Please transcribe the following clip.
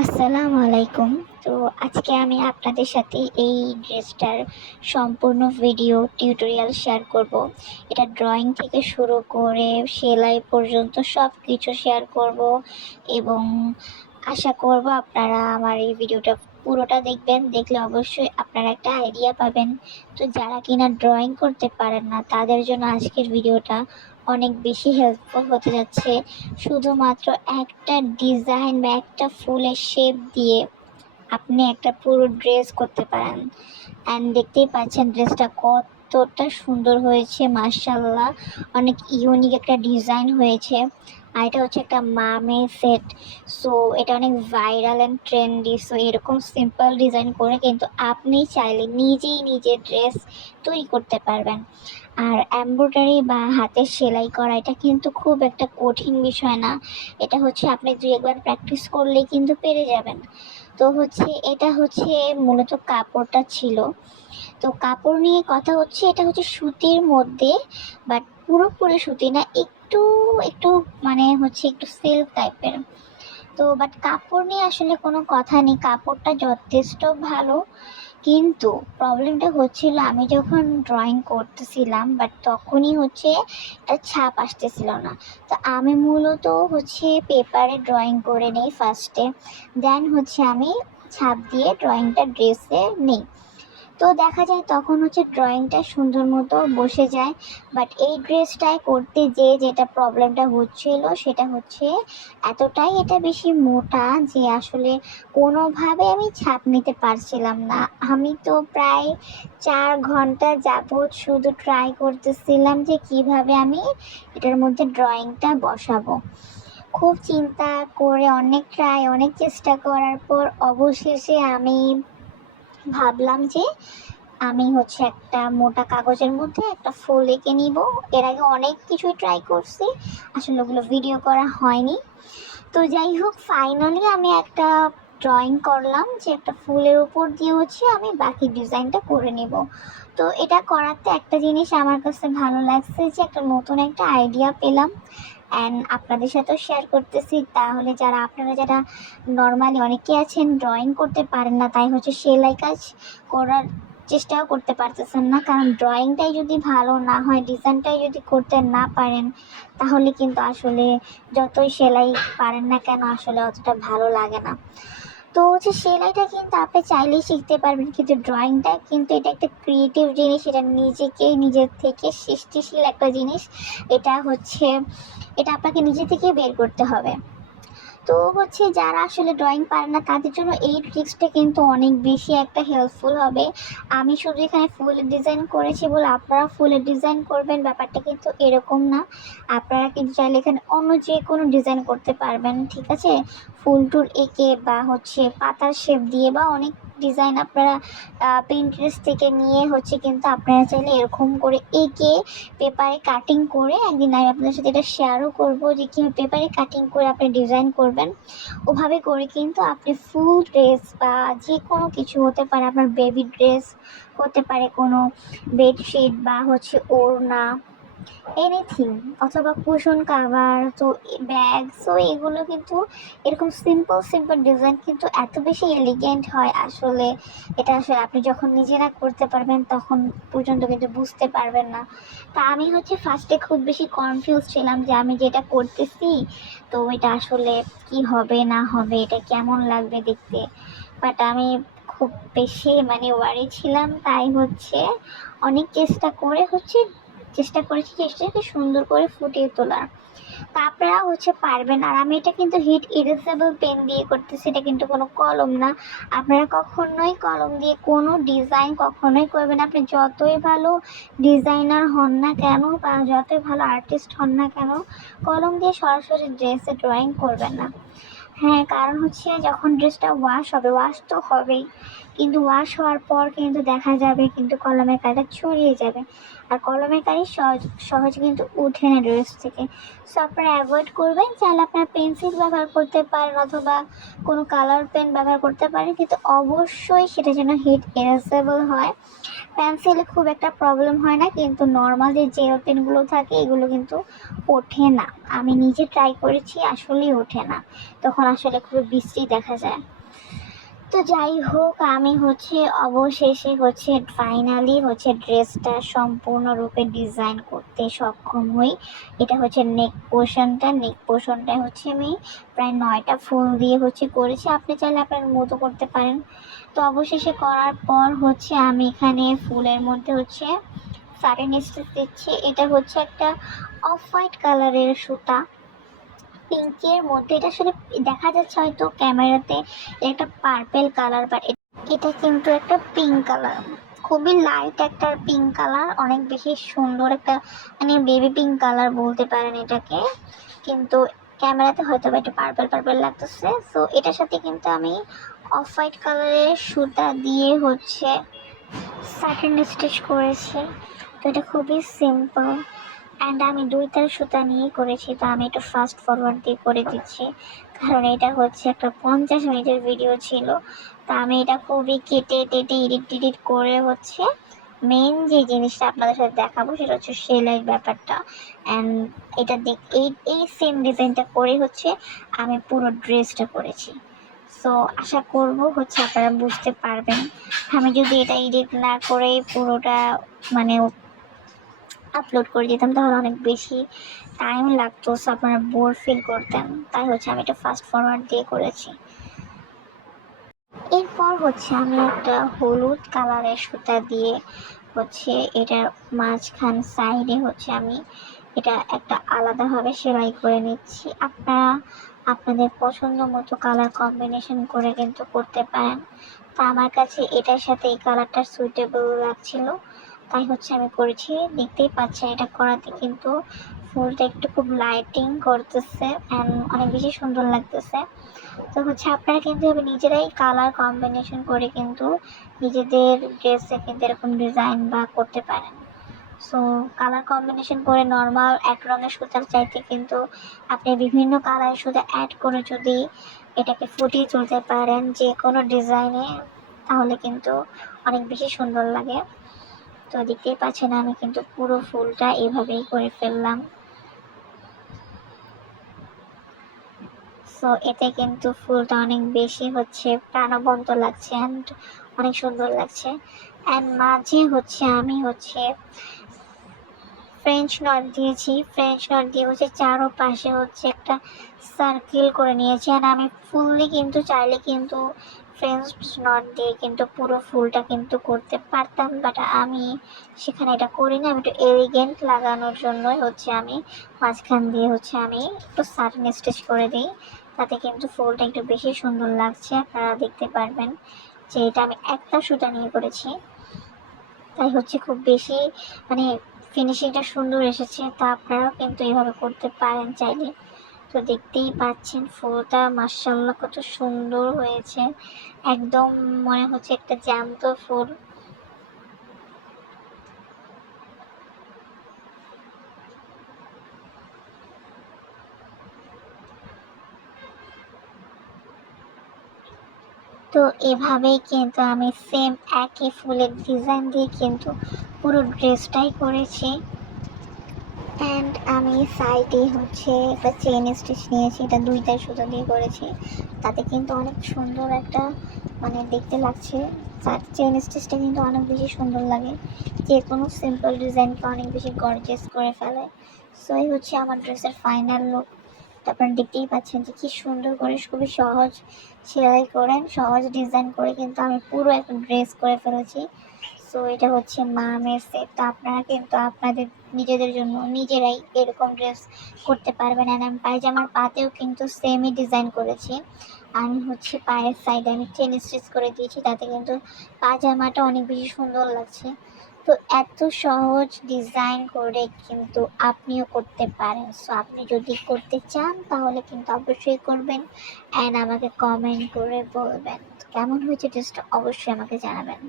আসসালামু আলাইকুম। তো আজকে আমি আপনাদের সাথে এই ড্রেসটার সম্পূর্ণ ভিডিও টিউটোরিয়াল শেয়ার করব। এটা ড্রয়িং থেকে শুরু করে সেলাই পর্যন্ত সব কিছু শেয়ার করব এবং আশা করব আপনারা আমার এই ভিডিওটা পুরোটা দেখবেন। দেখলে অবশ্যই আপনারা একটা আইডিয়া পাবেন। তো যারা কিনা ড্রয়িং করতে পারেন না তাদের জন্য আজকের ভিডিওটা অনেক বেশি হেল্পফুল হতে যাচ্ছে। শুধুমাত্র একটা ডিজাইন বা একটা ফুলের শেপ দিয়ে আপনি একটা পুরো ড্রেস করতে পারেন। অ্যান্ড দেখতেই পাচ্ছেন ড্রেসটা কতটা সুন্দর হয়েছে, মাশাআল্লাহ। অনেক ইউনিক একটা ডিজাইন হয়েছে। আর এটা হচ্ছে একটা মামে সেট। সো এটা অনেক ভাইরাল অ্যান্ড ট্রেন্ডি। সো এরকম সিম্পল ডিজাইন করে কিন্তু আপনি চাইলে নিজেই নিজের ড্রেস তৈরি করতে পারবেন। আর এমব্রয়ডারি বা হাতের সেলাই করা এটা কিন্তু খুব একটা কঠিন বিষয় না। এটা হচ্ছে আপনি ২-১ বার প্র্যাকটিস করলেই কিন্তু পেরে যাবেন। তো হচ্ছে এটা হচ্ছে মূলত কাপড়টা ছিল। তো কাপড় নিয়ে কথা হচ্ছে, এটা হচ্ছে সুতির মধ্যে, বাট পুরোপুরি সুতি না, একটু একটু মানে হচ্ছে একটু সিল্ক টাইপের। তো বাট কাপড় নিয়ে আসলে কোনো কথা নেই, কাপড়টা যথেষ্ট ভালো। কিন্তু প্রবলেমটা হচ্ছিল আমি যখন ড্রয়িং করতেছিলাম বাট তখনই হচ্ছে একটা ছাপ আসতেছিল না। তো আমি মূলত হচ্ছে পেপারে ড্রয়িং করে নেই ফার্স্টে, দেন হচ্ছে আমি ছাপ দিয়ে ড্রয়িংটা ড্রেসে নিই। তো দেখা যায় তখন হচ্ছে ড্রয়িংটা সুন্দর মতো বসে যায়। বাট এই ড্রেসটায় করতে যেটা প্রবলেমটা হচ্ছিল সেটা হচ্ছে এতটাই এটা বেশি মোটা যে আসলে কোনোভাবে আমি ছাপ নিতে পারছিলাম না। আমি তো প্রায় ৪ ঘন্টা যাবৎ শুধু ট্রাই করতেছিলাম যে কিভাবে আমি এটার মধ্যে ড্রয়িংটা বসাবো। খুব চিন্তা করে অনেক ট্রাই, অনেক চেষ্টা করার পর অবশেষে আমি ভাবলাম যে আমি হচ্ছে একটা মোটা কাগজের মধ্যে একটা ফুল এঁকে নিব। এর আগে অনেক কিছুই ট্রাই করছি, আসলে ওগুলো ভিডিও করা হয়নি। তো যাই হোক, ফাইনালি আমি একটা ড্রয়িং করলাম যে একটা ফুলের উপর দিয়ে হচ্ছে আমি বাকি ডিজাইনটা করে নিব। তো এটা করাতে একটা জিনিস আমার কাছে ভালো লাগছে যে একটা নতুন একটা আইডিয়া পেলাম, অ্যান্ড আপনাদের সাথেও শেয়ার করতেছি। তাহলে আপনারা যারা নর্মালি অনেকে আছেন ড্রয়িং করতে পারেন না, তাই হচ্ছে সেলাই কাজ করার চেষ্টাও করতে পারতেছেন না, কারণ ড্রয়িংটাই যদি ভালো না হয়, ডিজাইনটাই যদি করতে না পারেন, তাহলে কিন্তু আসলে যতই সেলাই পারেন না কেন আসলে অতটা ভালো লাগে না। তো হচ্ছে সেলাইটা কিন্তু আপনি চাইলেই শিখতে পারবেন, কিন্তু ড্রয়িংটা কিন্তু এটা একটা ক্রিয়েটিভ জিনিস, এটা নিজের থেকে সৃষ্টিশীল একটা জিনিস। এটা হচ্ছে এটা আপনাকে নিজে থেকে বের করতে হবে। তো হচ্ছে যারা আসলে ড্রয়িং পারে না তাদের জন্য এই ট্রিক্সটা কিন্তু অনেক বেশি একটা হেল্পফুল হবে। আমি শুধু এখানে ফুলের ডিজাইন করেছি বলে আপনারা ফুলের ডিজাইন করবেন, ব্যাপারটা কিন্তু এরকম না। আপনারা কিন্তু চাইলে এখানে অন্য যে কোনো ডিজাইন করতে পারবেন, ঠিক আছে? ফুল টুল এঁকে বা হচ্ছে পাতার শেপ দিয়ে বা অনেক ডিজাইন আপনারা পিন্টারেস্ট থেকে নিয়ে হচ্ছে কিন্তু আপনারা চাইলে এরকম করে এঁকে পেপারে কাটিং করে, একদিন আমি আপনাদের সাথে এটা শেয়ারও করবো যে কীভাবে পেপারে কাটিং করে আপনি ডিজাইন করবেন। ওভাবে করে কিন্তু আপনি ফুল ড্রেস বা যে কোনো কিছু হতে পারে, আপনার বেবি ড্রেস হতে পারে, কোনো বেডশিট বা হচ্ছে ওড়না, এনিথিং, অথবা কুশন কাভার, তো ব্যাগ, সো এগুলো কিন্তু এরকম সিম্পল সিম্পল ডিজাইন কিন্তু এত বেশি এলিগেন্ট হয় আসলে। এটা আসলে আপনি যখন নিজেরা করতে পারবেন তখন পর্যন্ত কিন্তু বুঝতে পারবেন না। তা আমি হচ্ছে ফার্স্টে খুব বেশি কনফিউজ ছিলাম যে আমি যেটা করতেছি তো এটা আসলে কি হবে না হবে, এটা কেমন লাগবে দেখতে। বাট আমি খুব বেশি ওয়ারি ছিলাম, তাই হচ্ছে অনেক চেষ্টা করেছি চেষ্টাকে সুন্দর করে ফুটিয়ে তোলার। তা আপনারা হচ্ছে পারবেন। আর আমি এটা কিন্তু হিট ইরেজেবল পেন দিয়ে করতেছি, এটা কিন্তু কোনো কলম না। আপনারা কখনোই কলম দিয়ে কোনো ডিজাইন কখনোই করবেন না। আপনি যতই ভালো ডিজাইনার হন না কেন বা যতই ভালো আর্টিস্ট হন না কেন, কলম দিয়ে সরাসরি ড্রেসে ড্রয়িং করবেন না। হ্যাঁ, কারণ হচ্ছে যখন ড্রেসটা ওয়াশ হবে, ওয়াশ তো হবেই, কিন্তু ওয়াশ হওয়ার পর কিন্তু দেখা যাবে কিন্তু কলমের কালিটা ছড়িয়ে যাবে, আর কলমের কালি সহজে কিন্তু উঠে না ড্রেস থেকে। সো আপনারা অ্যাভয়েড করবেন। চাইলে আপনারা পেন্সিল ব্যবহার করতে পারেন অথবা কোনো কালার পেন ব্যবহার করতে পারেন, কিন্তু অবশ্যই সেটা যেন হিট এরেজেবল হয়। পেন্সিলে খুব একটা প্রবলেম হয় না, কিন্তু নর্মাল যে জেল পেনগুলো থাকে এগুলো কিন্তু ওঠে না। আমি নিজে ট্রাই করেছি, আসলেই ওঠে না, তখন আসলে খুব বিশ্রী দেখা যায়। তো যাই হোক, আমি অবশেষে ফাইনালি ড্রেসটা সম্পূর্ণরূপে ডিজাইন করতে সক্ষম হই। এটা নেক পোর্শনটা আমি প্রায় 9টা ফুল দিয়ে করেছি। আপনি চাইলে আপনার মতো করতে পারেন। তো অবশেষে করার পর আমি এখানে ফুলের মধ্যে সাটিন স্টিচ দিচ্ছি। এটা একটা অফ হোয়াইট কালারের সুতা, পিঙ্কের মধ্যে। এটা আসলে দেখা যাচ্ছে হয়তো ক্যামেরাতে একটা পার্পেল কালার, বাট এটা কিন্তু একটা পিঙ্ক কালার, খুবই লাইট একটা পিঙ্ক কালার, অনেক বেশি সুন্দর একটা মানে বেবি পিঙ্ক কালার বলতে পারেন এটাকে, কিন্তু ক্যামেরাতে হয়তো বা এটা পার্পেল পার্পেল লাগতেছে। সো এটার সাথে কিন্তু আমি অফ হোয়াইট কালারের সুতা দিয়ে সাটিন স্টিচ করেছি। তো এটা খুবই সিম্পল, অ্যান্ড আমি 2 তার সুতা নিয়ে করেছি। তো আমি একটু ফাস্ট ফরওয়ার্ড দিয়ে করে দিচ্ছি, কারণ এটা একটা 50 মিনিটের ভিডিও ছিল। তা আমি এটা খুবই কেটে টেটে এডিট করে মেন যে জিনিসটা আপনাদের সাথে দেখাবো সেটা সেলাইয়ের ব্যাপারটা। অ্যান্ড এটা এই সেম ডিজাইনটা করে আমি পুরো ড্রেসটা করেছি। সো আশা করব আপনারা বুঝতে পারবেন। আমি যদি এটা এডিট না করে পুরোটা মানে আপলোড করে দিতাম তাহলে অনেক বেশি টাইম লাগতো, সো আপনারা বোর ফিল করতেন। তাই আমি এটা ফাস্ট ফরওয়ার্ড দিয়ে করেছি। এরপর আমি একটা হলুদ কালারের সুতা দিয়ে এটার মাঝখান সাইডে আমি এটা একটা আলাদাভাবে সেলাই করে নিচ্ছি। আপনারা আপনাদের পছন্দ মতো কালার কম্বিনেশন করে কিন্তু করতে পারেন। তা আমার কাছে এটার সাথে এই কালারটা সুইটেবল লাগছিল, তাই আমি করেছি। দেখতেই পাচ্ছেন এটা করাতে কিন্তু ফুলটা একটু খুব লাইটিং করতেছে অ্যান্ড অনেক বেশি সুন্দর লাগতেছে। তো আপনারা কিন্তু নিজেরাই কালার কম্বিনেশন করে কিন্তু নিজেদের ড্রেসে কিন্তু এরকম ডিজাইন বা করতে পারেন। সো কালার কম্বিনেশন করে নর্মাল এক রঙের সুতার চাইতে কিন্তু আপনি বিভিন্ন কালারের সুতা অ্যাড করে যদি এটাকে ফুটিয়ে তুলতে পারেন যে কোনো ডিজাইনে, তাহলে কিন্তু অনেক বেশি সুন্দর লাগে। তো দেখতেই পাচ্ছেন আমি কিন্তু পুরো ফুলটা এভাবেই করে ফেললাম। সো এতে কিন্তু ফুলটা অনেক বেশি প্রাণবন্ত লাগছে অ্যান্ড অনেক সুন্দর লাগছে। অ্যান্ড মাঝে আমি ফ্রেঞ্চ নট দিয়েছি। ফ্রেঞ্চ নট দিয়ে চারোপাশে একটা সার্কেল করে নিয়েছি। অ্যান্ড আমি ফুললি কিন্তু চাইলে কিন্তু ফ্রেঞ্চ নট দিয়ে কিন্তু পুরো ফুলটা কিন্তু করতে পারতাম, বাট আমি সেখানে এটা করি না। আমি একটু এলিগেন্ট লাগানোর জন্যই আমি মাঝখান দিয়ে আমি একটু সাটিন স্টিচ করে দিই, তাতে কিন্তু ফুলটা একটু বেশি সুন্দর লাগছে। আপনারা দেখতে পারবেন যে এটা আমি একটা সুতা নিয়ে করেছি, তাই খুব বেশি মানে ফিনিশিংটা সুন্দর এসেছে। তা আপনারাও কিন্তু এইভাবে করতে পারেন চাইলে। তো দেখতেই পাচ্ছেন ফুলটা মাশাআল্লাহ কত সুন্দর হয়েছে, একদম মনে একটা জ্যান্ত ফুল। তো এভাবেই কিন্তু আমি সেম একই ফুলের ডিজাইন দিয়ে কিন্তু পুরো ড্রেসটাই করেছি। অ্যান্ড আমি সাইডে একটা চেইন স্টিচ নিয়েছি, এটা 2 তার সুতো দিয়ে করেছি, তাতে কিন্তু অনেক সুন্দর একটা দেখতে লাগছে। চেইন স্টিচটা কিন্তু অনেক বেশি সুন্দর লাগে, যে কোনো সিম্পল ডিজাইনকে অনেক বেশি গর্জিয়াস করে ফেলে। সো এই আমার ড্রেসের ফাইনাল লুক। তো আপনারা দেখতেই পাচ্ছেন যে কি সুন্দর করে খুবই সহজ সেলাই করেন, সহজ ডিজাইন করে কিন্তু আমি পুরো একটা ড্রেস করে ফেলেছি। সো এটা মামের সেট। তো আপনারা কিন্তু আপনাদের নিজেদের জন্য নিজেরাই এরকম ড্রেস করতে পারবেন। আর আমি পায়জামার পাতেও কিন্তু সেমই ডিজাইন করেছি। আমি পায়ের সাইডে আমি চেন স্টিচ করে দিয়েছি, তাতে কিন্তু পায়জামাটা অনেক বেশি সুন্দর লাগছে। তো এত সহজ ডিজাইন করে কিন্তু আপনিও করতে পারেন। সো আপনি যদি করতে চান তাহলে কিন্তু অবশ্যই করবেন অ্যান্ড আমাকে কমেন্ট করে বলবেন। তো কেমন হয়েছে ড্রেসটা অবশ্যই আমাকে জানাবেন।